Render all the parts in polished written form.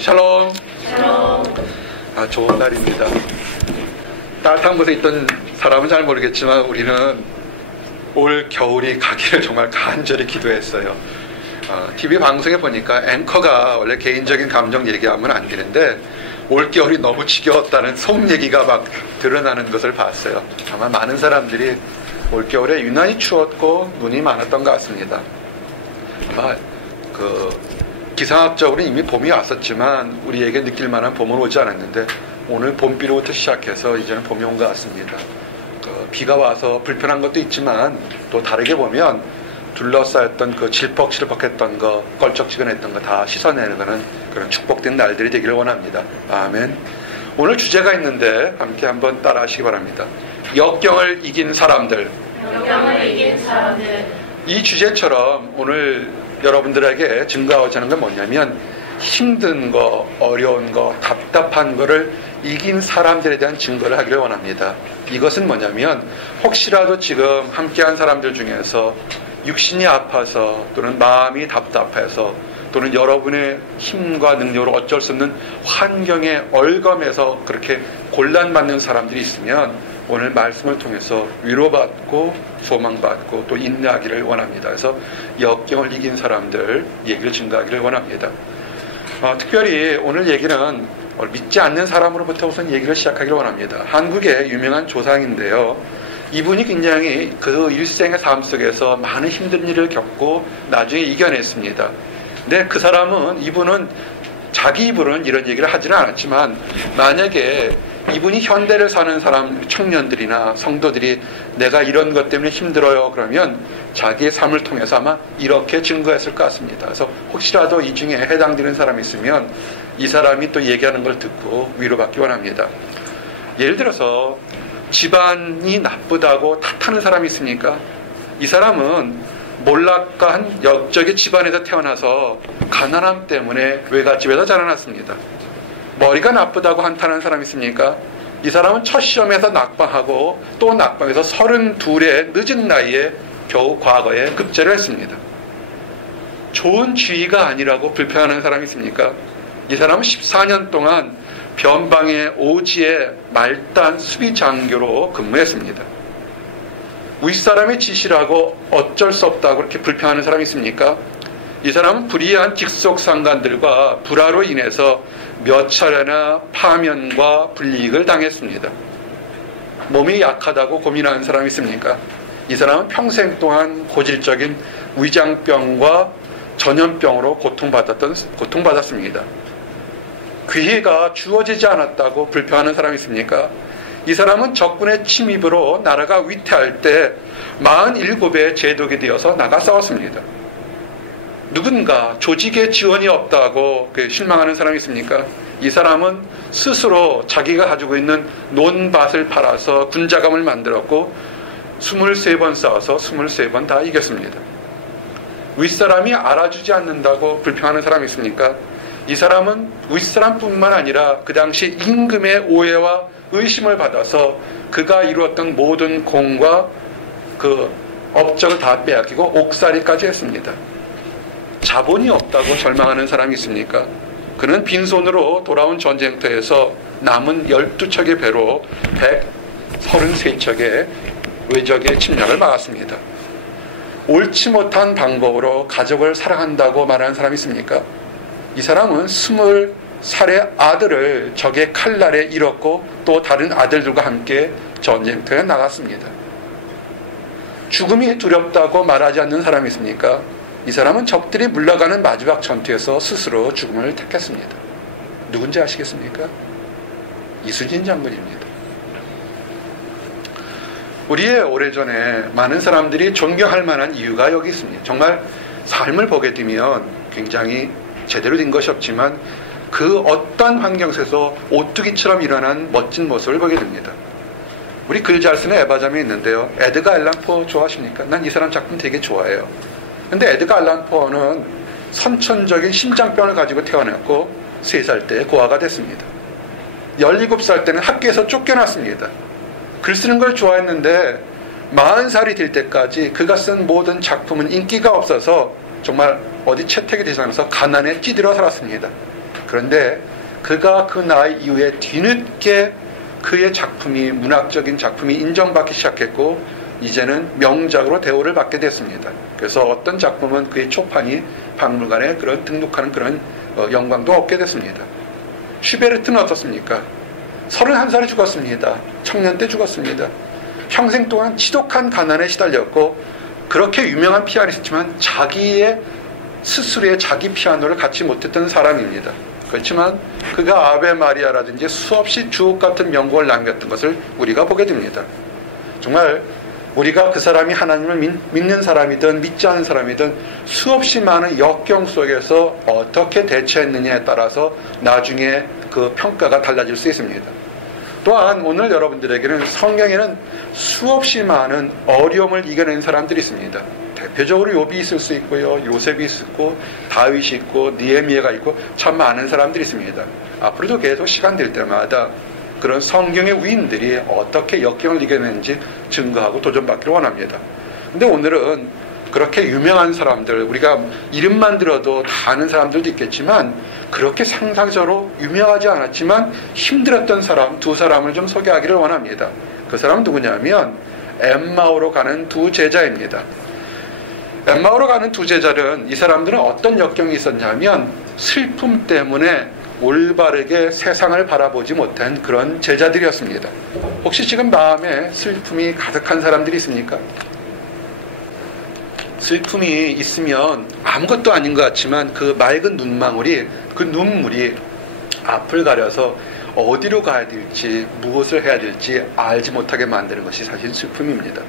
샬롬. 샬롬. 좋은 날입니다. 따뜻한 곳에 있던 사람은 잘 모르겠지만 우리는 올 겨울이 가기를 정말 간절히 기도했어요. TV 방송에 보니까 앵커가 원래 개인적인 감정 얘기하면 안 되는데 올 겨울이 너무 지겨웠다는 속 얘기가 막 드러나는 것을 봤어요. 아마 많은 사람들이 올 겨울에 유난히 추웠고 눈이 많았던 것 같습니다. 아마 기상학적으로 이미 봄이 왔었지만 우리에게 느낄 만한 봄은 오지 않았는데 오늘 봄비로부터 시작해서 이제는 봄이 온 것 같습니다. 비가 와서 불편한 것도 있지만 또 다르게 보면 둘러싸였던 그 질퍽질퍽했던 거, 걸쩍지근했던 거 다 씻어내는 거는 그런 축복된 날들이 되기를 원합니다. 아멘. 오늘 주제가 있는데 함께 한번 따라 하시기 바랍니다. 역경을 이긴 사람들. 역경을 이긴 사람들. 이 주제처럼 오늘 여러분들에게 증거하고자 하는 건 뭐냐면 힘든 거, 어려운 거, 답답한 거를 이긴 사람들에 대한 증거를 하기를 원합니다. 이것은 뭐냐면 혹시라도 지금 함께한 사람들 중에서 육신이 아파서 또는 마음이 답답해서 또는 여러분의 힘과 능력으로 어쩔 수 없는 환경에 얼검해서 그렇게 곤란받는 사람들이 있으면 오늘 말씀을 통해서 위로받고 소망받고 또 인내하기를 원합니다. 그래서 역경을 이긴 사람들 얘기를 증거하기를 원합니다. 특별히 오늘 얘기는 믿지 않는 사람으로부터 우선 얘기를 시작하기를 원합니다. 한국의 유명한 조상인데요. 이분이 굉장히 그 일생의 삶 속에서 많은 힘든 일을 겪고 나중에 이겨냈습니다. 근데 그 사람은 이분은 자기 입으로는 이런 얘기를 하지는 않았지만 만약에 이분이 현대를 사는 사람, 청년들이나 성도들이 내가 이런 것 때문에 힘들어요 그러면 자기의 삶을 통해서 아마 이렇게 증거했을 것 같습니다. 그래서 혹시라도 이 중에 해당되는 사람이 있으면 이 사람이 또 얘기하는 걸 듣고 위로받기 원합니다. 예를 들어서 집안이 나쁘다고 탓하는 사람이 있습니까? 이 사람은 몰락한 역적의 집안에서 태어나서 가난함 때문에 외갓집에서 자라났습니다. 머리가 나쁘다고 한탄하는 사람이 있습니까? 이 사람은 첫 시험에서 낙방하고 또 낙방해서 32의 늦은 나이에 겨우 과거에 급제를 했습니다. 좋은 주의가 아니라고 불평하는 사람이 있습니까? 이 사람은 14년 동안 변방의 오지의 말단 수비장교로 근무했습니다. 윗사람의 지시라고 어쩔 수 없다고 그렇게 불평하는 사람이 있습니까? 이 사람은 불의한 직속상관들과 불화로 인해서 몇 차례나 파면과 불이익을 당했습니다. 몸이 약하다고 고민하는 사람이 있습니까? 이 사람은 평생 동안 고질적인 위장병과 전염병으로 고통받았습니다. 기회가 주어지지 않았다고 불평하는 사람이 있습니까? 이 사람은 적군의 침입으로 나라가 위태할 때 47의 제독이 되어서 나가 싸웠습니다. 누군가 조직의 지원이 없다고 실망하는 사람이 있습니까? 이 사람은 스스로 자기가 가지고 있는 논밭을 팔아서 군자감을 만들었고 23번 싸워서 23번 다 이겼습니다. 윗사람이 알아주지 않는다고 불평하는 사람이 있습니까? 이 사람은 윗사람뿐만 아니라 그 당시 임금의 오해와 의심을 받아서 그가 이루었던 모든 공과 그 업적을 다 빼앗기고 옥살이까지 했습니다. 자본이 없다고 절망하는 사람이 있습니까? 그는 빈손으로 돌아온 전쟁터에서 남은 12척의 배로 133척의 외적의 침략을 막았습니다. 옳지 못한 방법으로 가족을 사랑한다고 말하는 사람이 있습니까? 이 사람은 20살의 아들을 적의 칼날에 잃었고 또 다른 아들들과 함께 전쟁터에 나갔습니다. 죽음이 두렵다고 말하지 않는 사람이 있습니까? 이 사람은 적들이 물러가는 마지막 전투에서 스스로 죽음을 택했습니다. 누군지 아시겠습니까? 이순신 장군입니다. 우리의 오래전에 많은 사람들이 존경할 만한 이유가 여기 있습니다. 정말 삶을 보게 되면 굉장히 제대로 된 것이 없지만 그 어떤 환경 속에서 오뚜기처럼 일어난 멋진 모습을 보게 됩니다. 우리 글 잘 쓰는 에바잠이 있는데요. 에드가 알란 포 좋아하십니까? 난 이 사람 작품 되게 좋아해요. 근데 에드가 알란 포는 선천적인 심장병을 가지고 태어났고 3살 때 고아가 됐습니다. 17살 때는 학교에서 쫓겨났습니다. 글 쓰는 걸 좋아했는데 40살이 될 때까지 그가 쓴 모든 작품은 인기가 없어서 정말 어디 채택이 되지 않아서 가난에 찌들어 살았습니다. 그런데 그가 그 나이 이후에 뒤늦게 그의 작품이, 문학적인 작품이 인정받기 시작했고 이제는 명작으로 대우를 받게 됐습니다. 그래서 어떤 작품은 그의 초판이 박물관에 그런 등록하는 그런 영광도 얻게 됐습니다. 슈베르트는 어떻습니까? 31살에 죽었습니다. 청년 때 죽었습니다. 평생 동안 지독한 가난에 시달렸고 그렇게 유명한 피아니스트지만 자기의 스스로의 자기 피아노를 갖지 못했던 사람입니다. 그렇지만 그가 아베 마리아라든지 수없이 주옥 같은 명곡을 남겼던 것을 우리가 보게 됩니다. 정말 우리가 그 사람이 하나님을 믿는 사람이든 믿지 않는 사람이든 수없이 많은 역경 속에서 어떻게 대처했느냐에 따라서 나중에 그 평가가 달라질 수 있습니다. 또한 오늘 여러분들에게는 성경에는 수없이 많은 어려움을 이겨낸 사람들이 있습니다. 대표적으로 욥이 있을 수 있고요, 요셉이 있고 다윗이 있고 느헤미야가 있고 참 많은 사람들이 있습니다. 앞으로도 계속 시간 될 때마다 그런 성경의 위인들이 어떻게 역경을 이겨내는지 증거하고 도전받기를 원합니다. 근데 오늘은 그렇게 유명한 사람들, 우리가 이름만 들어도 다 아는 사람들도 있겠지만 그렇게 상상적으로 유명하지 않았지만 힘들었던 사람, 두 사람을 좀 소개하기를 원합니다. 그 사람은 누구냐면 엠마오로 가는 두 제자입니다. 엠마오로 가는 두 제자는, 이 사람들은 어떤 역경이 있었냐면 슬픔 때문에 올바르게 세상을 바라보지 못한 그런 제자들이었습니다. 혹시 지금 마음에 슬픔이 가득한 사람들이 있습니까? 슬픔이 있으면 아무것도 아닌 것 같지만 그 맑은 눈망울이, 그 눈물이 앞을 가려서 어디로 가야 될지, 무엇을 해야 될지 알지 못하게 만드는 것이 사실 슬픔입니다.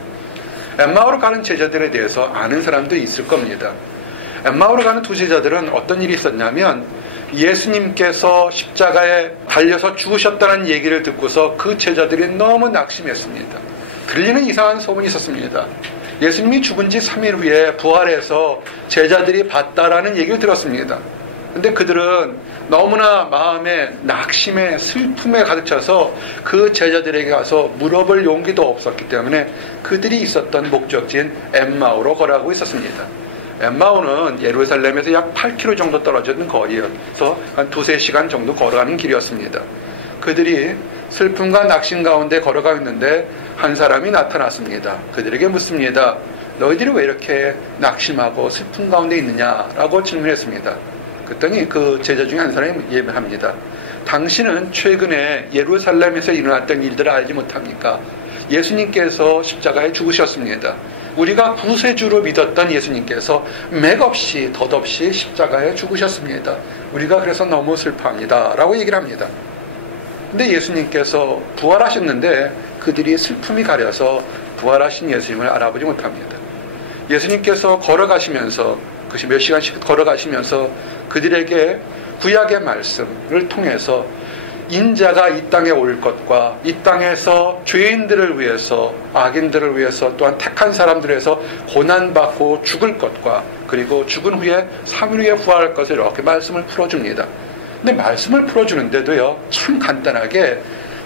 엠마오로 가는 제자들에 대해서 아는 사람들이 있을 겁니다. 엠마오로 가는 두 제자들은 어떤 일이 있었냐면 예수님께서 십자가에 달려서 죽으셨다는 얘기를 듣고서 그 제자들이 너무 낙심했습니다. 들리는 이상한 소문이 있었습니다. 예수님이 죽은 지 3일 후에 부활해서 제자들이 봤다라는 얘기를 들었습니다. 근데 그들은 너무나 마음에 낙심에 슬픔에 가득 차서 그 제자들에게 가서 물어볼 용기도 없었기 때문에 그들이 있었던 목적지인 엠마오로 걸어가고 있었습니다. 엠마오는 예루살렘에서 약 8km 정도 떨어진 거리여서 한 2-3시간 정도 걸어가는 길이었습니다. 그들이 슬픔과 낙심 가운데 걸어가고 있는데 한 사람이 나타났습니다. 그들에게 묻습니다. 너희들이 왜 이렇게 낙심하고 슬픔 가운데 있느냐라고 질문했습니다. 그랬더니 그 제자 중에 한 사람이 예언합니다. 당신은 최근에 예루살렘에서 일어났던 일들을 알지 못합니까? 예수님께서 십자가에 죽으셨습니다. 우리가 구세주로 믿었던 예수님께서 맥없이 덧없이 십자가에 죽으셨습니다. 우리가 그래서 너무 슬퍼합니다 라고 얘기를 합니다. 근데 예수님께서 부활하셨는데 그들이 슬픔이 가려서 부활하신 예수님을 알아보지 못합니다. 예수님께서 걸어가시면서, 그것이 몇 시간씩 걸어가시면서 그들에게 구약의 말씀을 통해서 인자가 이 땅에 올 것과 이 땅에서 죄인들을 위해서, 악인들을 위해서, 또한 택한 사람들을 위해서 고난받고 죽을 것과 그리고 죽은 후에 3일 후에 부활할 것을 이렇게 말씀을 풀어줍니다. 근데 말씀을 풀어주는데도요, 참 간단하게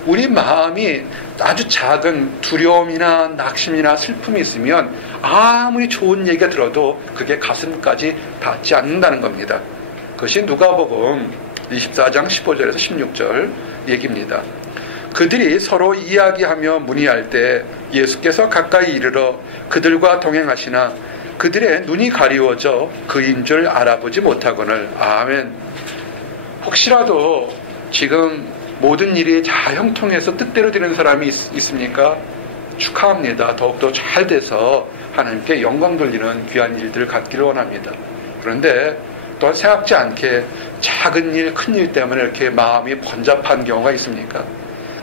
우리 마음이 아주 작은 두려움이나 낙심이나 슬픔이 있으면 아무리 좋은 얘기가 들어도 그게 가슴까지 닿지 않는다는 겁니다. 그것이 누가복음 24장 15절에서 16절 얘기입니다. 그들이 서로 이야기하며 문의할 때 예수께서 가까이 이르러 그들과 동행하시나 그들의 눈이 가리워져 그인 줄 알아보지 못하거늘. 아멘. 혹시라도 지금 모든 일이 다 형통해서 뜻대로 되는 사람이 있습니까? 축하합니다. 더욱더 잘 돼서 하나님께 영광 돌리는 귀한 일들을 갖기를 원합니다. 그런데 또한 생각지 않게 작은 일, 큰 일 때문에 이렇게 마음이 번잡한 경우가 있습니까?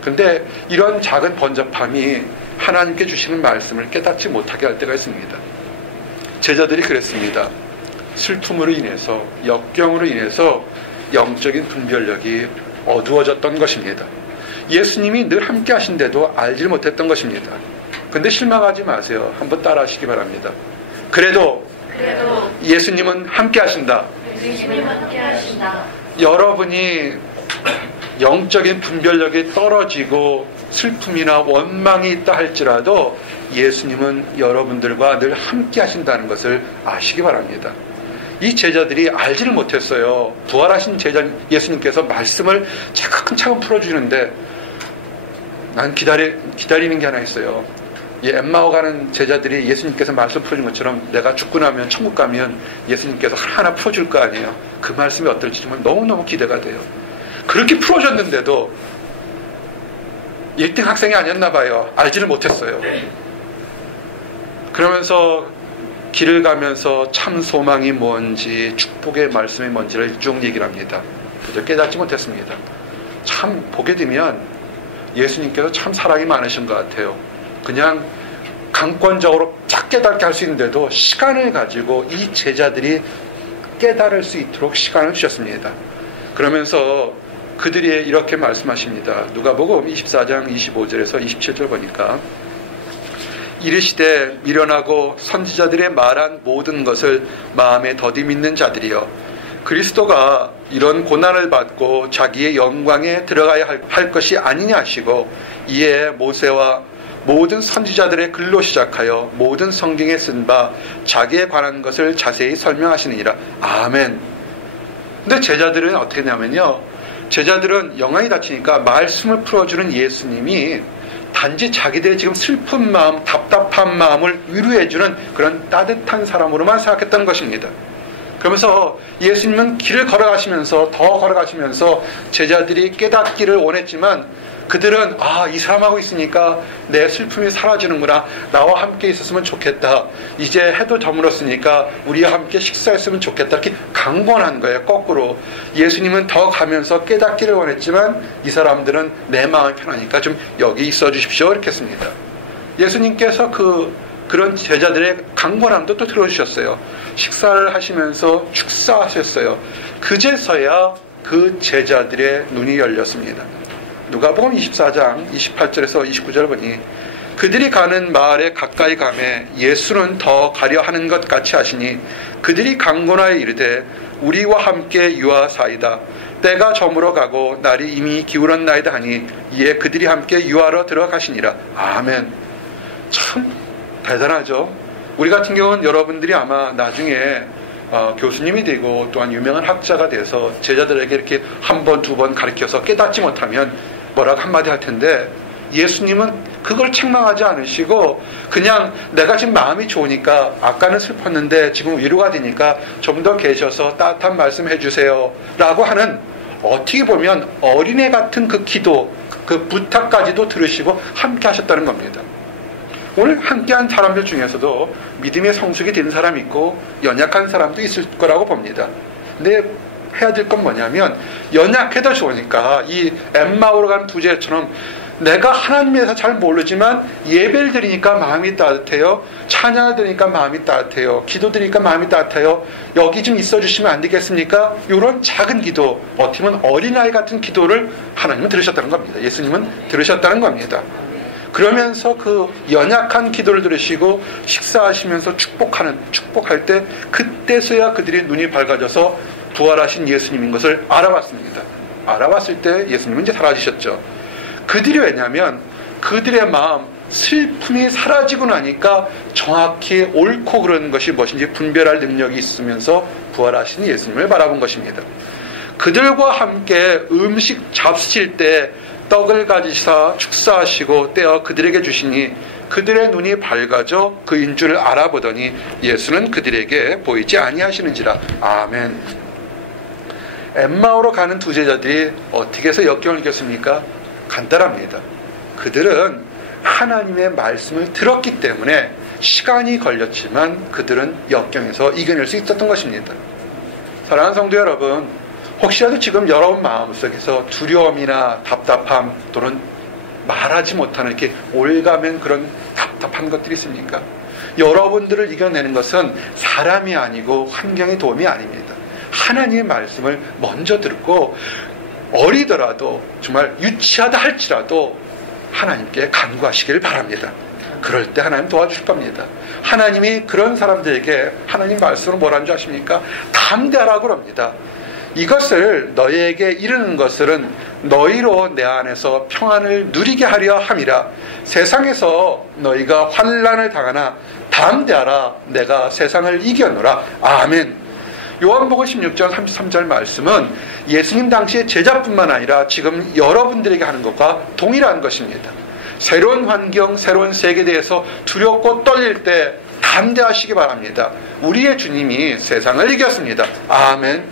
그런데 이런 작은 번잡함이 하나님께 주시는 말씀을 깨닫지 못하게 할 때가 있습니다. 제자들이 그랬습니다. 슬픔으로 인해서, 역경으로 인해서 영적인 분별력이 어두워졌던 것입니다. 예수님이 늘 함께 하신데도 알지 못했던 것입니다. 그런데 실망하지 마세요. 한번 따라 하시기 바랍니다. 그래도 예수님은 함께 하신다. 여러분이 영적인 분별력이 떨어지고 슬픔이나 원망이 있다 할지라도 예수님은 여러분들과 늘 함께 하신다는 것을 아시기 바랍니다. 이 제자들이 알지를 못했어요. 부활하신 제자 예수님께서 말씀을 차근차근 풀어주는데 난 기다리는 게 하나 있어요. 이 엠마오 가는 제자들이 예수님께서 말씀 풀어준 것처럼 내가 죽고 나면 천국 가면 예수님께서 하나 풀어줄 거 아니에요. 그 말씀이 어떨지 정말 너무너무 기대가 돼요. 그렇게 풀어줬는데도 1등 학생이 아니었나 봐요. 알지를 못했어요. 그러면서 길을 가면서 참 소망이 뭔지 축복의 말씀이 뭔지를 쭉 얘기를 합니다. 그저 깨닫지 못했습니다. 참 보게 되면 예수님께서 참 사랑이 많으신 것 같아요. 그냥 강권적으로 쫙 깨닫게 할 수 있는데도 시간을 가지고 이 제자들이 깨달을 수 있도록 시간을 주셨습니다. 그러면서 그들이 이렇게 말씀하십니다. 누가복음 24장 25절에서 27절 보니까 이르시되 미련하고 선지자들의 말한 모든 것을 마음에 더디 믿는 자들이여 그리스도가 이런 고난을 받고 자기의 영광에 들어가야 할 것이 아니냐 하시고 이에 모세와 모든 선지자들의 글로 시작하여 모든 성경에 쓴 바 자기에 관한 것을 자세히 설명하시느니라. 아멘. 근데 제자들은 어떻게 했냐면요, 제자들은 영안이 닫히니까 말씀을 풀어주는 예수님이 단지 자기들의 지금 슬픈 마음, 답답한 마음을 위로해주는 그런 따뜻한 사람으로만 생각했던 것입니다. 그러면서 예수님은 길을 걸어가시면서 더 걸어가시면서 제자들이 깨닫기를 원했지만 그들은 이 사람하고 있으니까 내 슬픔이 사라지는구나. 나와 함께 있었으면 좋겠다. 이제 해도 저물었으니까 우리와 함께 식사했으면 좋겠다. 이렇게 강권한 거예요. 거꾸로. 예수님은 더 가면서 깨닫기를 원했지만 이 사람들은 내 마음이 편하니까 좀 여기 있어 주십시오. 이렇게 했습니다. 예수님께서 그런 제자들의 강권함도 또 들어주셨어요. 식사를 하시면서 축사하셨어요. 그제서야 그 제자들의 눈이 열렸습니다. 누가복음 24장 28절에서 29절 보니 그들이 가는 마을에 가까이 가매 예수는 더 가려 하는 것 같이 하시니 그들이 강권하여 이르되 우리와 함께 유하사이다. 때가 저물어 가고 날이 이미 기울었나이다 하니 이에 그들이 함께 유하러 들어가시니라. 아멘. 참 대단하죠. 우리 같은 경우는 여러분들이 아마 나중에 교수님이 되고 또한 유명한 학자가 돼서 제자들에게 이렇게 한 번, 두 번 가르쳐서 깨닫지 못하면 뭐라고 한마디 할 텐데 예수님은 그걸 책망하지 않으시고 그냥 내가 지금 마음이 좋으니까 아까는 슬펐는데 지금 위로가 되니까 좀 더 계셔서 따뜻한 말씀 해주세요 라고 하는 어떻게 보면 어린애 같은 그 기도, 그 부탁까지도 들으시고 함께 하셨다는 겁니다. 오늘 함께한 사람들 중에서도 믿음의 성숙이 된 사람이 있고 연약한 사람도 있을 거라고 봅니다. 근데 해야 될 건 뭐냐면 연약해도 좋으니까 이 엠마오로 간 두 제자처럼 내가 하나님에 대해서 잘 모르지만 예배를 드리니까 마음이 따뜻해요. 찬양을 드리니까 마음이 따뜻해요. 기도 드리니까 마음이 따뜻해요. 여기 좀 있어 주시면 안 되겠습니까? 이런 작은 기도, 어떻게 보면 어린아이 같은 기도를 하나님은 들으셨다는 겁니다. 예수님은 들으셨다는 겁니다. 그러면서 그 연약한 기도를 들으시고 식사하시면서 축복할 때 그때서야 그들의 눈이 밝아져서 부활하신 예수님인 것을 알아봤습니다. 알아봤을 때 예수님은 이제 사라지셨죠. 그들이 왜냐하면 그들의 마음, 슬픔이 사라지고 나니까 정확히 옳고 그른 것이 무엇인지 분별할 능력이 있으면서 부활하신 예수님을 바라본 것입니다. 그들과 함께 음식 잡수실 때 떡을 가지사 축사하시고 떼어 그들에게 주시니 그들의 눈이 밝아져 그인 줄 알아보더니 예수는 그들에게 보이지 아니하시는지라. 아멘. 엠마오로 가는 두 제자들이 어떻게 해서 역경을 이겼습니까? 간단합니다. 그들은 하나님의 말씀을 들었기 때문에 시간이 걸렸지만 그들은 역경에서 이겨낼 수 있었던 것입니다. 사랑하는 성도 여러분, 혹시라도 지금 여러분 마음속에서 두려움이나 답답함 또는 말하지 못하는 이렇게 올가맨 그런 답답한 것들이 있습니까? 여러분들을 이겨내는 것은 사람이 아니고 환경의 도움이 아닙니다. 하나님의 말씀을 먼저 듣고 어리더라도 정말 유치하다 할지라도 하나님께 간구하시길 바랍니다. 그럴 때 하나님 도와주실 겁니다. 하나님이 그런 사람들에게 하나님 말씀으로 뭐라는 줄 아십니까? 담대하라고 합니다. 이것을 너희에게 이르는 것은 너희로 내 안에서 평안을 누리게 하려 함이라. 세상에서 너희가 환난을 당하나 담대하라. 내가 세상을 이겼노라. 아멘. 요한복음 16장 33절 말씀은 예수님 당시의 제자뿐만 아니라 지금 여러분들에게 하는 것과 동일한 것입니다. 새로운 환경, 새로운 세계에 대해서 두렵고 떨릴 때 담대하시기 바랍니다. 우리의 주님이 세상을 이겼습니다. 아멘.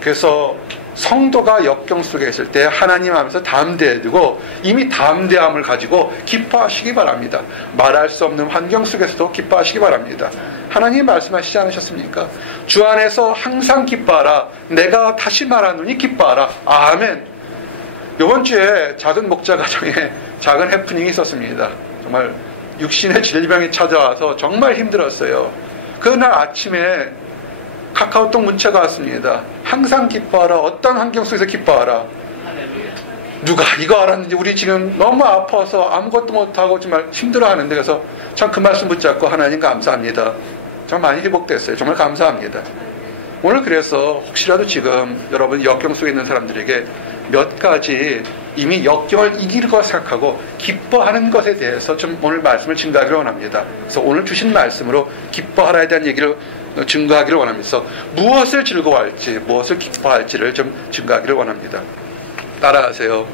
그래서 성도가 역경 속에 있을 때 하나님 앞에서 담대해두고 이미 담대함을 가지고 기뻐하시기 바랍니다. 말할 수 없는 환경 속에서도 기뻐하시기 바랍니다. 하나님 말씀하시지 않으셨습니까? 주 안에서 항상 기뻐하라. 내가 다시 말하노니 기뻐하라. 아멘. 이번 주에 작은 목자 가정에 작은 해프닝이 있었습니다. 정말 육신의 질병이 찾아와서 정말 힘들었어요. 그날 아침에 카카오톡 문자가 왔습니다. 항상 기뻐하라. 어떤 환경 속에서 기뻐하라. 누가 이거 알았는지 우리 지금 너무 아파서 아무것도 못하고 정말 힘들어하는데 그래서 참 그 말씀 붙잡고 하나님 감사합니다. 정말 많이 회복됐어요. 정말 감사합니다. 오늘 그래서 혹시라도 지금 여러분 역경 속에 있는 사람들에게 몇 가지 이미 역경을 이길 것 생각하고 기뻐하는 것에 대해서 좀 오늘 말씀을 증거하기를 원합니다. 그래서 오늘 주신 말씀으로 기뻐하라에 대한 얘기를 증거하기를 원하면서 무엇을 즐거워할지 무엇을 기뻐할지를 좀 증거하기를 원합니다. 따라하세요.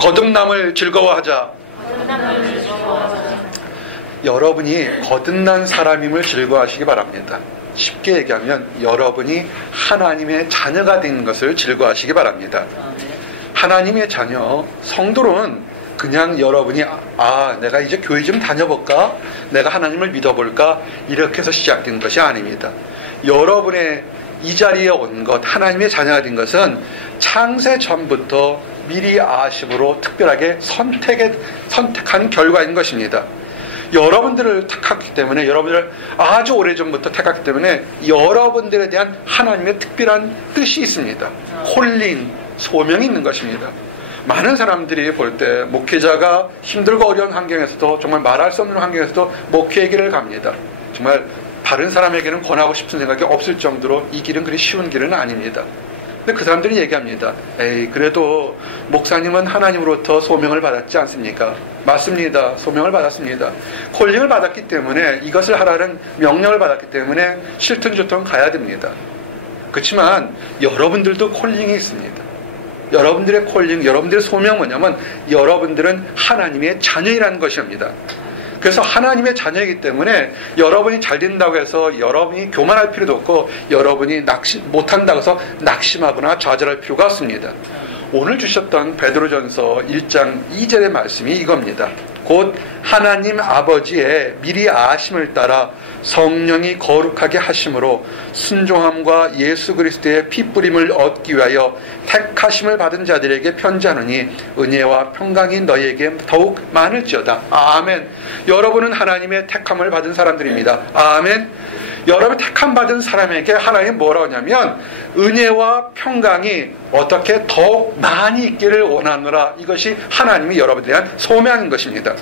거듭남을 즐거워하자. 여러분이 거듭난 사람임을 즐거워하시기 바랍니다. 쉽게 얘기하면 여러분이 하나님의 자녀가 된 것을 즐거워하시기 바랍니다. 하나님의 자녀, 성도는 그냥 여러분이 내가 이제 교회 좀 다녀볼까? 내가 하나님을 믿어볼까? 이렇게 해서 시작된 것이 아닙니다. 여러분의 이 자리에 온 것, 하나님의 자녀가 된 것은 창세 전부터 미리 아심으로 특별하게 선택한 결과인 것입니다. 여러분들을 택했기 때문에, 여러분들을 아주 오래전부터 택했기 때문에 여러분들에 대한 하나님의 특별한 뜻이 있습니다. 콜링, 소명이 있는 것입니다. 많은 사람들이 볼 때 목회자가 힘들고 어려운 환경에서도 정말 말할 수 없는 환경에서도 목회의 길을 갑니다. 정말 다른 사람에게는 권하고 싶은 생각이 없을 정도로 이 길은 그리 쉬운 길은 아닙니다. 근데 그 사람들이 얘기합니다. 그래도 목사님은 하나님으로부터 소명을 받았지 않습니까? 맞습니다. 소명을 받았습니다. 콜링을 받았기 때문에 이것을 하라는 명령을 받았기 때문에 싫든 좋든 가야 됩니다. 그렇지만 여러분들도 콜링이 있습니다. 여러분들의 콜링, 여러분들의 소명은 뭐냐면 여러분들은 하나님의 자녀이라는 것입니다. 그래서 하나님의 자녀이기 때문에 여러분이 잘 된다고 해서 여러분이 교만할 필요도 없고 여러분이 못한다고 해서 낙심하거나 좌절할 필요가 없습니다. 오늘 주셨던 베드로전서 1장 2절의 말씀이 이겁니다. 곧 하나님 아버지의 미리 아심을 따라 성령이 거룩하게 하심으로 순종함과 예수 그리스도의 피뿌림을 얻기 위하여 택하심을 받은 자들에게 편지하노니 은혜와 평강이 너희에게 더욱 많을지어다. 아멘. 여러분은 하나님의 택함을 받은 사람들입니다. 아멘. 여러분 택함 받은 사람에게 하나님 뭐라고 하냐면 은혜와 평강이 어떻게 더욱 많이 있기를 원하노라. 이것이 하나님이 여러분들에 대한 소명인 것입니다.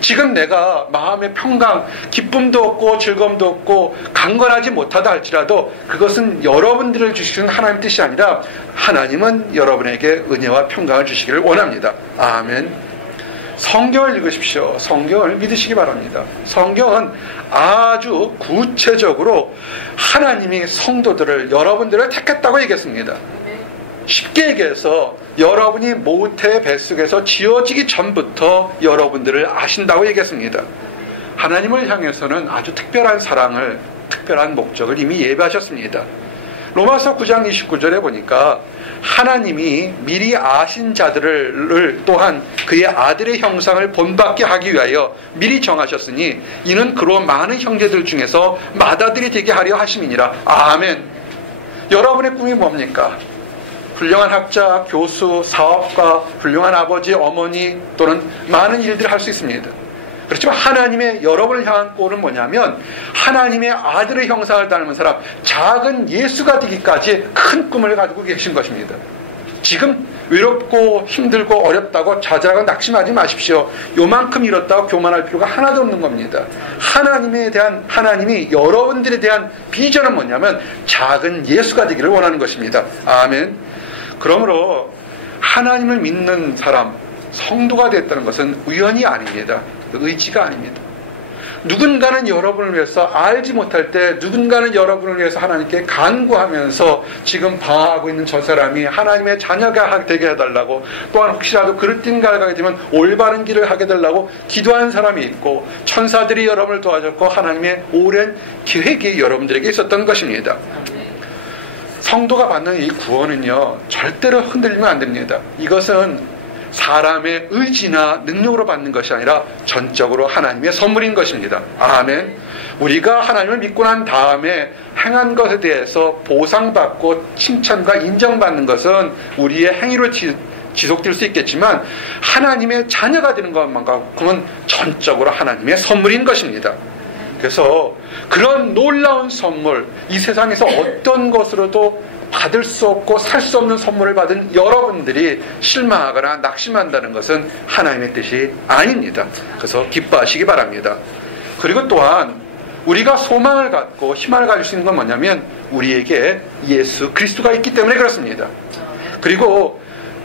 지금 내가 마음의 평강, 기쁨도 없고 즐거움도 없고 강건하지 못하다 할지라도 그것은 여러분들을 주시는 하나님 뜻이 아니라 하나님은 여러분에게 은혜와 평강을 주시기를 원합니다. 아멘. 성경을 읽으십시오. 성경을 믿으시기 바랍니다. 성경은 아주 구체적으로 하나님이 성도들을, 여러분들을 택했다고 얘기했습니다. 쉽게 얘기해서 여러분이 모태의 뱃속에서 지어지기 전부터 여러분들을 아신다고 얘기했습니다. 하나님을 향해서는 아주 특별한 사랑을, 특별한 목적을 이미 예비하셨습니다. 로마서 9장 29절에 보니까 하나님이 미리 아신 자들을 또한 그의 아들의 형상을 본받게 하기 위하여 미리 정하셨으니 이는 그로 많은 형제들 중에서 맏아들이 되게 하려 하심이니라. 아멘. 여러분의 꿈이 뭡니까? 훌륭한 학자, 교수, 사업가, 훌륭한 아버지, 어머니 또는 많은 일들을 할 수 있습니다. 그렇지만 하나님의 여러분을 향한 꼴은 뭐냐면 하나님의 아들의 형상을 닮은 사람, 작은 예수가 되기까지 큰 꿈을 가지고 계신 것입니다. 지금 외롭고 힘들고 어렵다고 좌절하고 낙심하지 마십시오. 요만큼 이뤘다고 교만할 필요가 하나도 없는 겁니다. 하나님이 여러분들에 대한 비전은 뭐냐면 작은 예수가 되기를 원하는 것입니다. 아멘. 그러므로 하나님을 믿는 사람, 성도가 됐다는 것은 우연이 아닙니다. 의지가 아닙니다. 누군가는 여러분을 위해서 알지 못할 때 누군가는 여러분을 위해서 하나님께 간구하면서 지금 방황하고 있는 저 사람이 하나님의 자녀가 되게 해달라고, 또한 혹시라도 그릇된 길을 가게 되면 올바른 길을 하게 해달라고 기도하는 사람이 있고, 천사들이 여러분을 도와줬고 하나님의 오랜 계획이 여러분들에게 있었던 것입니다. 성도가 받는 이 구원은요, 절대로 흔들리면 안 됩니다. 이것은 사람의 의지나 능력으로 받는 것이 아니라 전적으로 하나님의 선물인 것입니다. 아멘. 우리가 하나님을 믿고 난 다음에 행한 것에 대해서 보상받고 칭찬과 인정받는 것은 우리의 행위로 지속될 수 있겠지만, 하나님의 자녀가 되는 것만큼은 전적으로 하나님의 선물인 것입니다. 그래서 그런 놀라운 선물, 이 세상에서 어떤 것으로도 받을 수 없고 살 수 없는 선물을 받은 여러분들이 실망하거나 낙심한다는 것은 하나님의 뜻이 아닙니다. 그래서 기뻐하시기 바랍니다. 그리고 또한 우리가 소망을 갖고 희망을 가질 수 있는 건 뭐냐면, 우리에게 예수 그리스도가 있기 때문에 그렇습니다. 그리고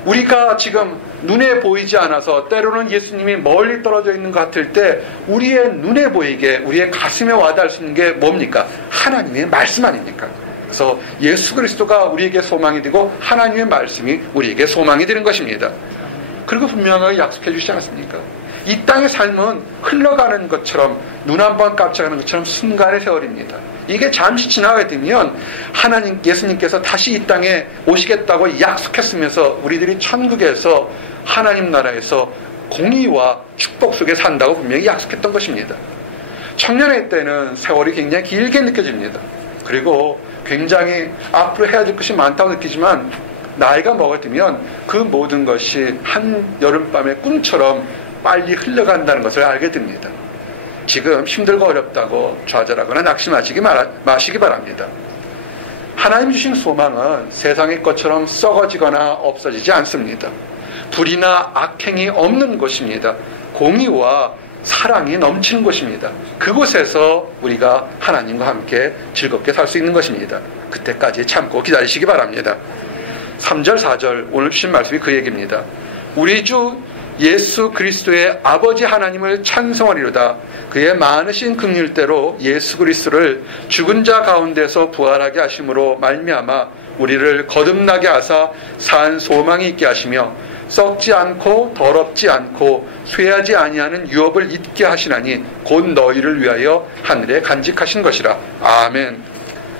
우리가 지금 눈에 보이지 않아서 때로는 예수님이 멀리 떨어져 있는 것 같을 때 우리의 눈에 보이게, 우리의 가슴에 와닿을 수 있는 게 뭡니까? 하나님의 말씀 아닙니까? 그래서 예수 그리스도가 우리에게 소망이 되고 하나님의 말씀이 우리에게 소망이 되는 것입니다. 그리고 분명하게 약속해 주시지 않습니까? 이 땅의 삶은 흘러가는 것처럼, 눈 한 번 깜짝하는 것처럼 순간의 세월입니다. 이게 잠시 지나가게 되면 예수님께서 다시 이 땅에 오시겠다고 약속했으면서 우리들이 천국에서 하나님 나라에서 공의와 축복 속에 산다고 분명히 약속했던 것입니다. 청년의 때는 세월이 굉장히 길게 느껴집니다. 그리고 굉장히 앞으로 해야 될 것이 많다고 느끼지만, 나이가 먹어 들면 그 모든 것이 한 여름밤의 꿈처럼 빨리 흘러간다는 것을 알게 됩니다. 지금 힘들고 어렵다고 좌절하거나 낙심하시기 마시기 바랍니다. 하나님 주신 소망은 세상의 것처럼 썩어지거나 없어지지 않습니다. 불이나 악행이 없는 곳입니다. 공의와 사랑이 넘치는 곳입니다. 그곳에서 우리가 하나님과 함께 즐겁게 살 수 있는 것입니다. 그때까지 참고 기다리시기 바랍니다. 3절 4절 오늘 주신 말씀이 그 얘기입니다. 우리 주 예수 그리스도의 아버지 하나님을 찬송하리로다. 그의 많으신 긍휼대로 예수 그리스도를 죽은 자 가운데서 부활하게 하심으로 말미암아 우리를 거듭나게 하사 산 소망이 있게 하시며 썩지 않고 더럽지 않고 쇠하지 아니하는 유업을 잊게 하시나니 곧 너희를 위하여 하늘에 간직하신 것이라. 아멘.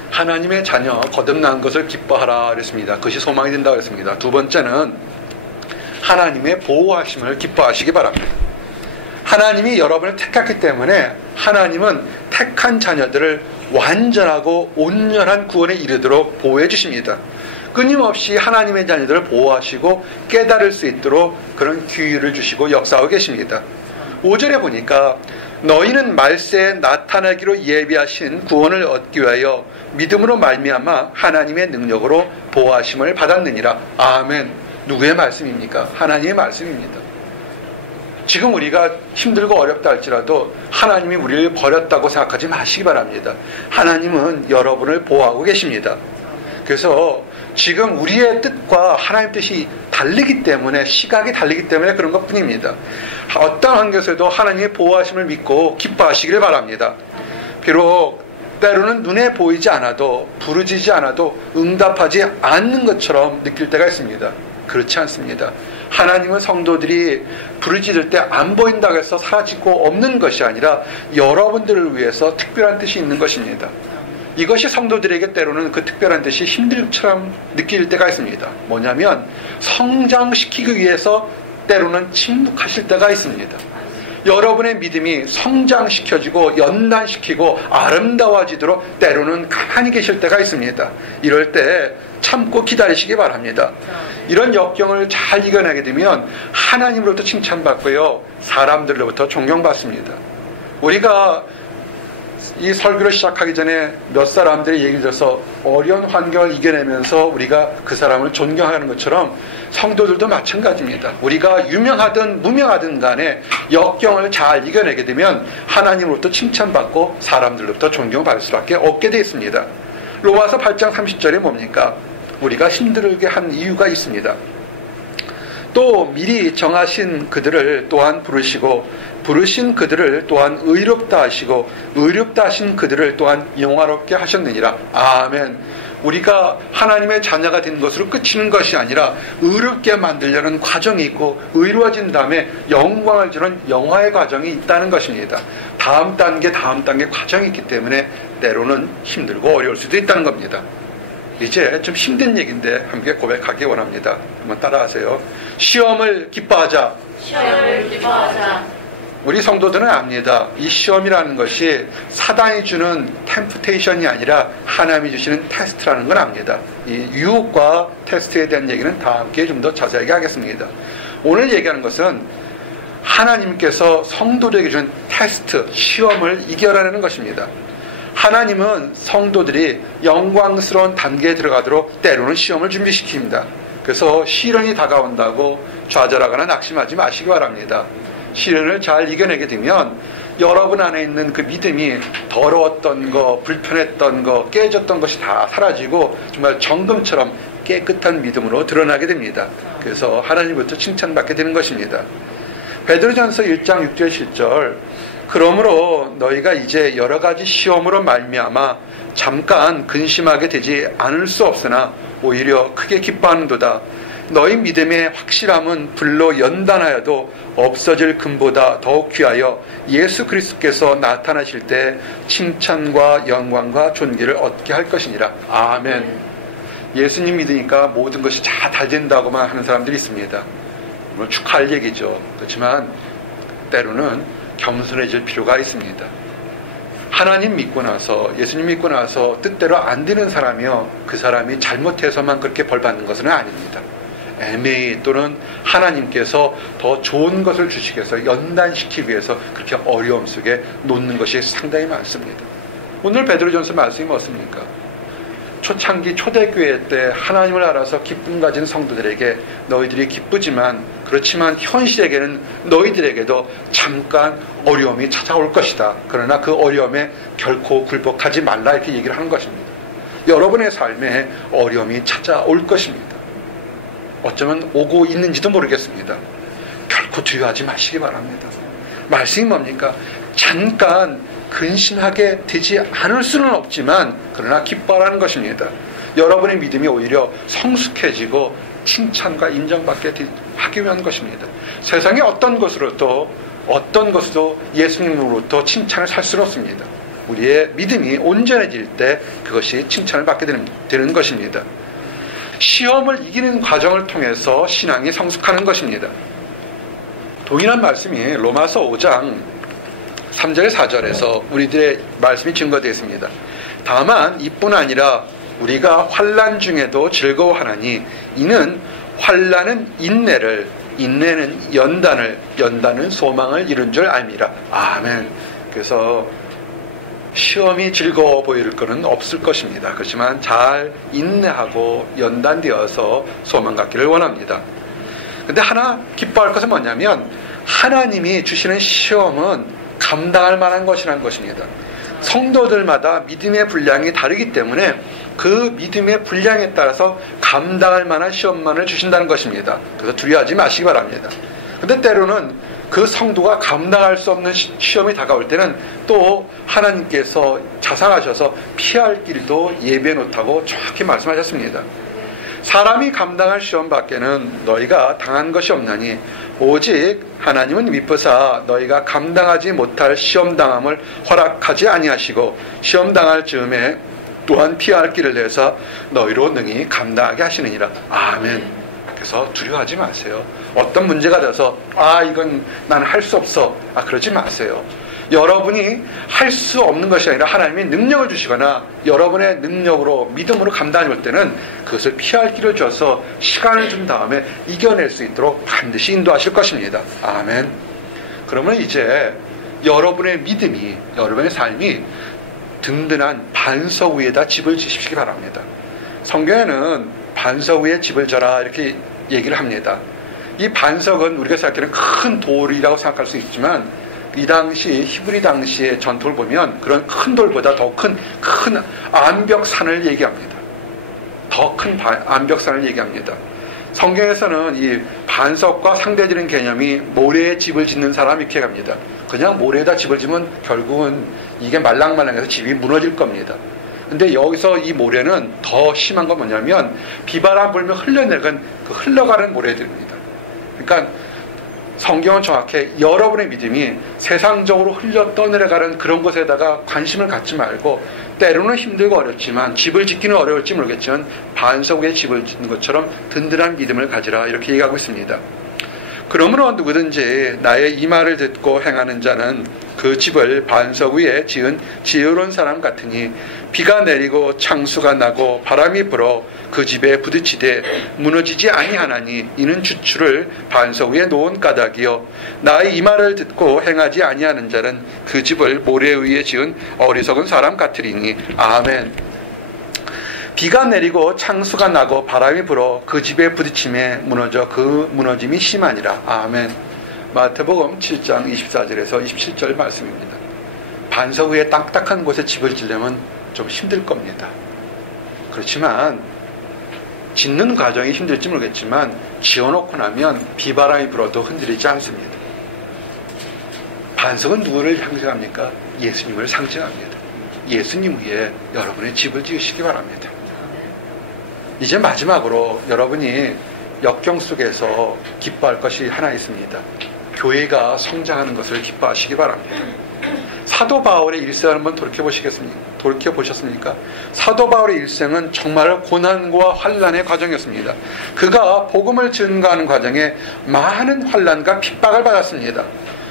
하나님의 자녀 거듭난 것을 기뻐하라 그랬습니다. 그것이 소망이 된다고 그랬습니다. 두 번째는 하나님의 보호하심을 기뻐하시기 바랍니다. 하나님이 여러분을 택했기 때문에 하나님은 택한 자녀들을 완전하고 온전한 구원에 이르도록 보호해 주십니다. 끊임없이 하나님의 자녀들을 보호하시고 깨달을 수 있도록 그런 기회를 주시고 역사하고 계십니다. 5절에 보니까 너희는 말세에 나타나기로 예비하신 구원을 얻기 위하여 믿음으로 말미암아 하나님의 능력으로 보호하심을 받았느니라. 아멘. 누구의 말씀입니까? 하나님의 말씀입니다. 지금 우리가 힘들고 어렵다 할지라도 하나님이 우리를 버렸다고 생각하지 마시기 바랍니다. 하나님은 여러분을 보호하고 계십니다. 그래서 지금 우리의 뜻과 하나님의 뜻이 다르기 때문에, 시각이 다르기 때문에 그런 것 뿐입니다. 어떤 환경에서도 하나님의 보호하심을 믿고 기뻐하시기를 바랍니다. 비록 때로는 눈에 보이지 않아도, 부르짖지 않아도 응답하지 않는 것처럼 느낄 때가 있습니다. 그렇지 않습니다. 하나님은 성도들이 부르짖을 때 안 보인다고 해서 사라지고 없는 것이 아니라 여러분들을 위해서 특별한 뜻이 있는 것입니다. 이것이 성도들에게 때로는 그 특별한 뜻이 힘들처럼 느낄 때가 있습니다. 뭐냐면 성장시키기 위해서 때로는 침묵하실 때가 있습니다. 여러분의 믿음이 성장시켜지고 연단시키고 아름다워지도록 때로는 가만히 계실 때가 있습니다. 이럴 때 참고 기다리시기 바랍니다. 이런 역경을 잘 이겨내게 되면 하나님으로부터 칭찬받고요, 사람들로부터 존경받습니다. 우리가 이 설교를 시작하기 전에 몇 사람들의 얘기를 들어서 어려운 환경을 이겨내면서 우리가 그 사람을 존경하는 것처럼 성도들도 마찬가지입니다. 우리가 유명하든 무명하든 간에 역경을 잘 이겨내게 되면 하나님으로부터 칭찬받고 사람들로부터 존경받을 수밖에 없게 되어 있습니다. 로마서 8장 30절에 뭡니까? 우리가 힘들게 한 이유가 있습니다. 또 미리 정하신 그들을 또한 부르시고 부르신 그들을 또한 의롭다 하시고 의롭다 하신 그들을 또한 영화롭게 하셨느니라. 아멘. 우리가 하나님의 자녀가 된 것으로 끝이는 것이 아니라 의롭게 만들려는 과정이 있고 의로워진 다음에 영광을 주는 영화의 과정이 있다는 것입니다. 다음 단계 과정이 있기 때문에 때로는 힘들고 어려울 수도 있다는 겁니다. 이제 좀 힘든 얘기인데 함께 고백하기 원합니다. 한번 따라하세요. 시험을 기뻐하자. 시험을 기뻐하자. 우리 성도들은 압니다. 이 시험이라는 것이 사단이 주는 템프테이션이 아니라 하나님이 주시는 테스트라는 걸 압니다. 이 유혹과 테스트에 대한 얘기는 다음 기회에 좀 더 자세하게 하겠습니다. 오늘 얘기하는 것은 하나님께서 성도들에게 주는 테스트, 시험을 이겨라는 것입니다. 하나님은 성도들이 영광스러운 단계에 들어가도록 때로는 시험을 준비시킵니다. 그래서 시련이 다가온다고 좌절하거나 낙심하지 마시기 바랍니다. 시련을 잘 이겨내게 되면 여러분 안에 있는 그 믿음이 더러웠던 거, 불편했던 거, 깨졌던 것이 다 사라지고 정말 정금처럼 깨끗한 믿음으로 드러나게 됩니다. 그래서 하나님부터 칭찬받게 되는 것입니다. 베드로전서 1장 6절 7절 그러므로 너희가 이제 여러 가지 시험으로 말미암아 잠깐 근심하게 되지 않을 수 없으나 오히려 크게 기뻐하는도다. 너희 믿음의 확실함은 불로 연단하여도 없어질 금보다 더욱 귀하여 예수 그리스도께서 나타나실 때 칭찬과 영광과 존귀를 얻게 할 것이니라. 아멘. 예수님 믿으니까 모든 것이 다 된다고만 하는 사람들이 있습니다. 물론 축하할 얘기죠. 그렇지만 때로는 겸손해질 필요가 있습니다. 하나님 믿고 나서, 예수님 믿고 나서 뜻대로 안 되는 사람이요, 그 사람이 잘못해서만 그렇게 벌 받는 것은 아닙니다. 애매히 또는 하나님께서 더 좋은 것을 주시기 위해서, 연단시키기 위해서 그렇게 어려움 속에 놓는 것이 상당히 많습니다. 오늘 베드로전서 말씀이 뭐습니까? 초창기 초대교회 때 하나님을 알아서 기쁨 가진 성도들에게 너희들이 기쁘지만, 그렇지만 현실에게는 너희들에게도 잠깐 어려움이 찾아올 것이다. 그러나 그 어려움에 결코 굴복하지 말라, 이렇게 얘기를 하는 것입니다. 여러분의 삶에 어려움이 찾아올 것입니다. 어쩌면 오고 있는지도 모르겠습니다. 결코 두려워하지 마시기 바랍니다. 말씀이 뭡니까? 잠깐 근심하게 되지 않을 수는 없지만 그러나 기뻐하라는 것입니다. 여러분의 믿음이 오히려 성숙해지고 칭찬과 인정받게 하기 위한 것입니다. 세상의 어떤 것으로도 예수님으로부터 칭찬을 살 수는 없습니다. 우리의 믿음이 온전해질 때 그것이 칭찬을 받게 되는 것입니다. 시험을 이기는 과정을 통해서 신앙이 성숙하는 것입니다. 동일한 말씀이 로마서 5장 3절 4절에서 우리들의 말씀이 증거되어 있습니다. 다만 이뿐 아니라 우리가 환난 중에도 즐거워하나니 이는 환난은 인내를, 인내는 연단을, 연단은 소망을 이룬 줄 압니다. 아멘. 그래서 시험이 즐거워 보일 것은 없을 것입니다. 그렇지만 잘 인내하고 연단되어서 소망 갖기를 원합니다. 근데 하나 기뻐할 것은 뭐냐면 하나님이 주시는 시험은 감당할 만한 것이라는 것입니다. 성도들마다 믿음의 분량이 다르기 때문에 그 믿음의 분량에 따라서 감당할 만한 시험만을 주신다는 것입니다. 그래서 두려워하지 마시기 바랍니다. 근데 때로는 그 성도가 감당할 수 없는 시험이 다가올 때는 또 하나님께서 자상하셔서 피할 길도 예비해 놓다고 정확히 말씀하셨습니다. 사람이 감당할 시험 밖에는 너희가 당한 것이 없나니 오직 하나님은 미쁘사 너희가 감당하지 못할 시험당함을 허락하지 아니하시고 시험당할 즈음에 또한 피할 길을 내서 너희로 능히 감당하게 하시느니라. 아멘. 그래서 두려워하지 마세요. 어떤 문제가 돼서 이건 난 할 수 없어, 그러지 마세요. 여러분이 할 수 없는 것이 아니라 하나님이 능력을 주시거나 여러분의 능력으로 믿음으로 감당해 볼 때는 그것을 피할 길을 줘서 시간을 준 다음에 이겨낼 수 있도록 반드시 인도하실 것입니다. 아멘. 그러면 이제 여러분의 믿음이, 여러분의 삶이 든든한 반석 위에다 집을 지시기 바랍니다. 성경에는 반석 위에 집을 져라 이렇게 얘기를 합니다. 이 반석은 우리가 생각하는 큰 돌이라고 생각할 수 있지만 이 당시 히브리 당시의 전통을 보면 그런 큰 돌보다 더 큰 암벽산을 얘기합니다. 더 큰 암벽산을 얘기합니다. 성경에서는 이 반석과 상대되는 개념이 모래에 집을 짓는 사람 이렇게 합니다. 그냥 모래에다 집을 지면 결국은 이게 말랑말랑해서 집이 무너질 겁니다. 근데 여기서 이 모래는 더 심한 건 뭐냐면 비바람 불면 흘러내려간 그 흘러가는 모래들입니다. 그러니까 성경은 정확히 여러분의 믿음이 세상적으로 흘러 떠내려가는 그런 것에다가 관심을 갖지 말고 때로는 힘들고 어렵지만 집을 짓기는 어려울지 모르겠지만 반석 위에 집을 짓는 것처럼 든든한 믿음을 가지라 이렇게 얘기하고 있습니다. 그러므로 누구든지 나의 이 말을 듣고 행하는 자는 그 집을 반석 위에 지은 지혜로운 사람 같으니 비가 내리고 창수가 나고 바람이 불어 그 집에 부딪히되 무너지지 아니하나니 이는 주추를 반석 위에 놓은 까닭이요 나의 이 말을 듣고 행하지 아니하는 자는 그 집을 모래 위에 지은 어리석은 사람 같으리니 아멘. 비가 내리고 창수가 나고 바람이 불어 그 집에 부딪힘에 무너져 그 무너짐이 심하니라. 아멘. 마태복음 7장 24절에서 27절 말씀입니다. 반석 위에 딱딱한 곳에 집을 지려면 좀 힘들 겁니다. 그렇지만 짓는 과정이 힘들지 모르겠지만 지어놓고 나면 비바람이 불어도 흔들리지 않습니다. 반석은 누구를 상징합니까? 예수님을 상징합니다. 예수님 위에 여러분의 집을 지으시기 바랍니다. 이제 마지막으로 여러분이 역경 속에서 기뻐할 것이 하나 있습니다. 교회가 성장하는 것을 기뻐하시기 바랍니다. 사도 바울의 일생을 한번 돌이켜보셨습니까? 사도 바울의 일생은 정말 고난과 환난의 과정이었습니다. 그가 복음을 증거하는 과정에 많은 환난과 핍박을 받았습니다.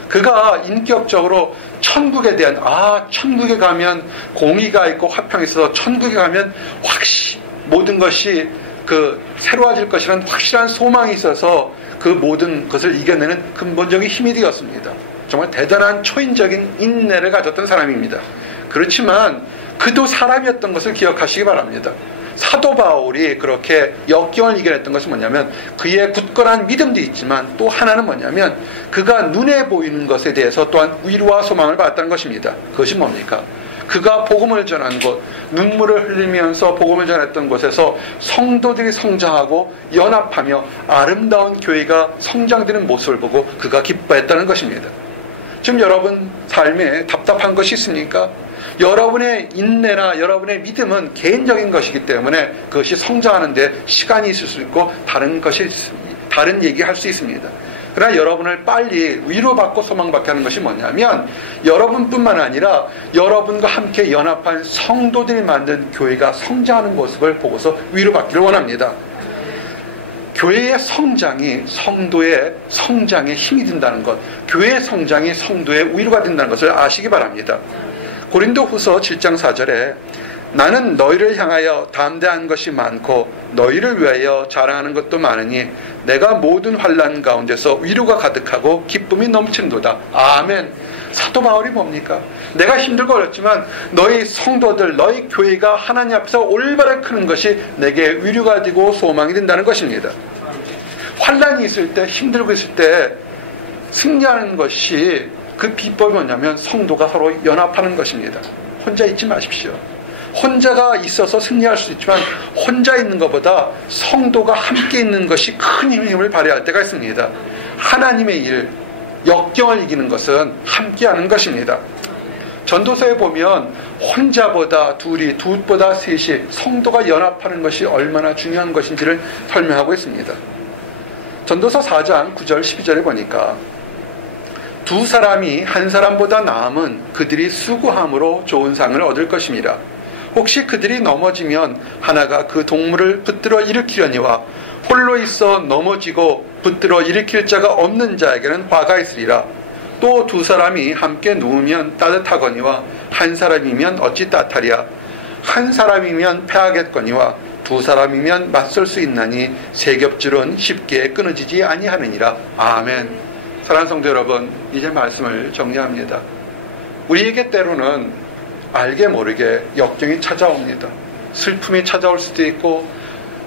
그가 인격적으로 천국에 대한 천국에 가면 공의가 있고 화평이 있어서 천국에 가면 모든 것이 새로워질 것이라는 확실한 소망이 있어서 그 모든 것을 이겨내는 근본적인 힘이 되었습니다. 정말 대단한 초인적인 인내를 가졌던 사람입니다. 그렇지만 그도 사람이었던 것을 기억하시기 바랍니다. 사도 바울이 그렇게 역경을 이겨냈던 것은 뭐냐면 그의 굳건한 믿음도 있지만 또 하나는 뭐냐면 그가 눈에 보이는 것에 대해서 또한 위로와 소망을 받았다는 것입니다. 그것이 뭡니까? 그가 복음을 전한 곳, 눈물을 흘리면서 복음을 전했던 곳에서 성도들이 성장하고 연합하며 아름다운 교회가 성장되는 모습을 보고 그가 기뻐했다는 것입니다. 지금 여러분 삶에 답답한 것이 있습니까? 여러분의 인내나 여러분의 믿음은 개인적인 것이기 때문에 그것이 성장하는데 시간이 있을 수 있고 다른 얘기할 수 있습니다. 그러나 여러분을 빨리 위로받고 소망받게 하는 것이 뭐냐면 여러분뿐만 아니라 여러분과 함께 연합한 성도들이 만든 교회가 성장하는 모습을 보고서 위로받기를 원합니다. 교회의 성장이 성도의 성장에 힘이 된다는 것, 교회의 성장이 성도의 위로가 된다는 것을 아시기 바랍니다. 고린도후서 7장 4절에 나는 너희를 향하여 담대한 것이 많고 너희를 위하여 자랑하는 것도 많으니 내가 모든 환난 가운데서 위로가 가득하고 기쁨이 넘치는도다. 아멘. 사도 바울이 뭡니까? 내가 힘들고 어렵지만 너희 성도들, 너희 교회가 하나님 앞에서 올바르게 크는 것이 내게 위로가 되고 소망이 된다는 것입니다. 환난이 있을 때, 힘들고 있을 때 승리하는 것이 그 비법이 뭐냐면 성도가 서로 연합하는 것입니다. 혼자 있지 마십시오. 혼자가 있어서 승리할 수 있지만 혼자 있는 것보다 성도가 함께 있는 것이 큰 힘을 발휘할 때가 있습니다. 하나님의 일, 역경을 이기는 것은 함께하는 것입니다. 전도서에 보면 혼자보다 둘이, 둘보다 셋이 성도가 연합하는 것이 얼마나 중요한 것인지를 설명하고 있습니다. 전도서 4장 9절 12절에 보니까 두 사람이 한 사람보다 나음은 그들이 수고함으로 좋은 상을 얻을 것임이라. 혹시 그들이 넘어지면 하나가 그 동물을 붙들어 일으키려니와 홀로 있어 넘어지고 붙들어 일으킬 자가 없는 자에게는 화가 있으리라. 또 두 사람이 함께 누우면 따뜻하거니와 한 사람이면 어찌 따뜻하랴. 한 사람이면 패하겠거니와 두 사람이면 맞설 수 있나니 세 겹줄은 쉽게 끊어지지 아니하느니라. 아멘. 사랑하는 성도 여러분, 이제 말씀을 정리합니다. 우리에게 때로는 알게 모르게 역경이 찾아옵니다. 슬픔이 찾아올 수도 있고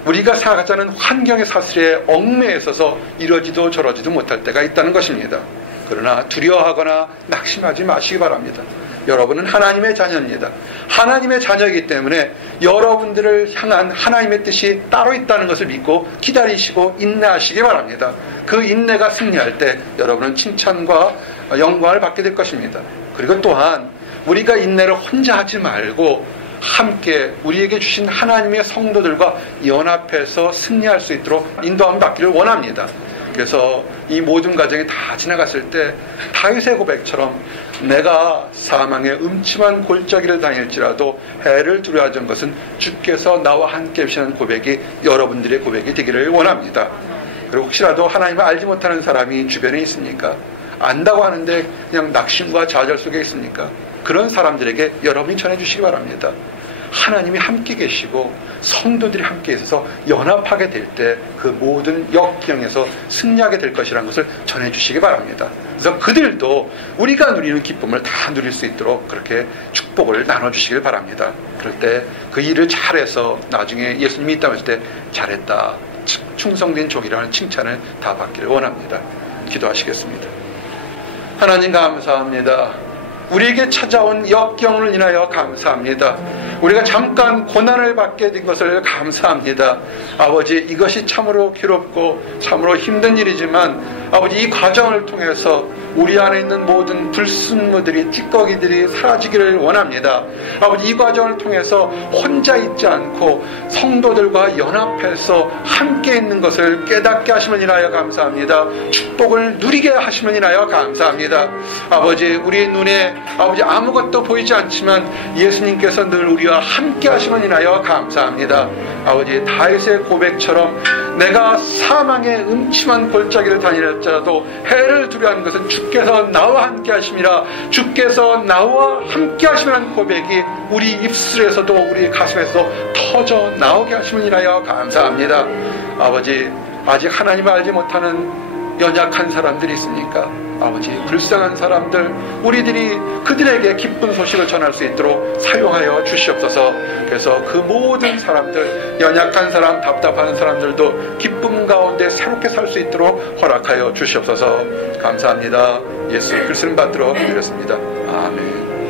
우리가 생각하지 않은 환경의 사슬에 얽매여 있어서 이러지도 저러지도 못할 때가 있다는 것입니다. 그러나 두려워하거나 낙심하지 마시기 바랍니다. 여러분은 하나님의 자녀입니다. 하나님의 자녀이기 때문에 여러분들을 향한 하나님의 뜻이 따로 있다는 것을 믿고 기다리시고 인내하시기 바랍니다. 그 인내가 승리할 때 여러분은 칭찬과 영광을 받게 될 것입니다. 그리고 또한 우리가 인내를 혼자 하지 말고 함께 우리에게 주신 하나님의 성도들과 연합해서 승리할 수 있도록 인도함을 받기를 원합니다. 그래서 이 모든 과정이 다 지나갔을 때 다윗의 고백처럼 내가 사망의 음침한 골짜기를 다닐지라도 해를 두려워하지 않은 것은 주께서 나와 함께 하시는 고백이 여러분들의 고백이 되기를 원합니다. 그리고 혹시라도 하나님을 알지 못하는 사람이 주변에 있습니까? 안다고 하는데 그냥 낙심과 좌절 속에 있습니까? 그런 사람들에게 여러분이 전해주시기 바랍니다. 하나님이 함께 계시고 성도들이 함께 있어서 연합하게 될 때 그 모든 역경에서 승리하게 될 것이라는 것을 전해주시기 바랍니다. 그래서 그들도 우리가 누리는 기쁨을 다 누릴 수 있도록 그렇게 축복을 나눠주시길 바랍니다. 그럴 때 그 일을 잘해서 나중에 예수님이 있다고 했을 때 잘했다, 충성된 족이라는 칭찬을 다 받기를 원합니다. 기도하시겠습니다. 하나님 감사합니다. 우리에게 찾아온 역경을 인하여 감사합니다. 우리가 잠깐 고난을 받게 된 것을 감사합니다. 아버지, 이것이 참으로 괴롭고 참으로 힘든 일이지만 아버지, 이 과정을 통해서 우리 안에 있는 모든 불순물들이, 찌꺼기들이 사라지기를 원합니다. 아버지, 이 과정을 통해서 혼자 있지 않고 성도들과 연합해서 함께 있는 것을 깨닫게 하심을 인하여 감사합니다. 축복을 누리게 하심을 인하여 감사합니다. 아버지, 우리의 눈에 아버지 아무것도 보이지 않지만 예수님께서 늘 우리와 함께 하심을 인하여 감사합니다. 아버지, 다윗의 고백처럼 내가 사망의 음침한 골짜기를 다닐지라도 해를 두려워하는 것은 주께서 나와 함께 하심이라, 주께서 나와 함께 하시는 고백이 우리 입술에서도 우리 가슴에서 터져 나오게 하심을 인하여 감사합니다. 아버지, 아직 하나님을 알지 못하는 연약한 사람들이 있습니까? 아버지, 불쌍한 사람들, 우리들이 그들에게 기쁜 소식을 전할 수 있도록 사용하여 주시옵소서. 그래서 그 모든 사람들, 연약한 사람, 답답한 사람들도 기쁨 가운데 새롭게 살 수 있도록 허락하여 주시옵소서. 감사합니다. 예수 그리스도를 받들어 드렸습니다. 아멘.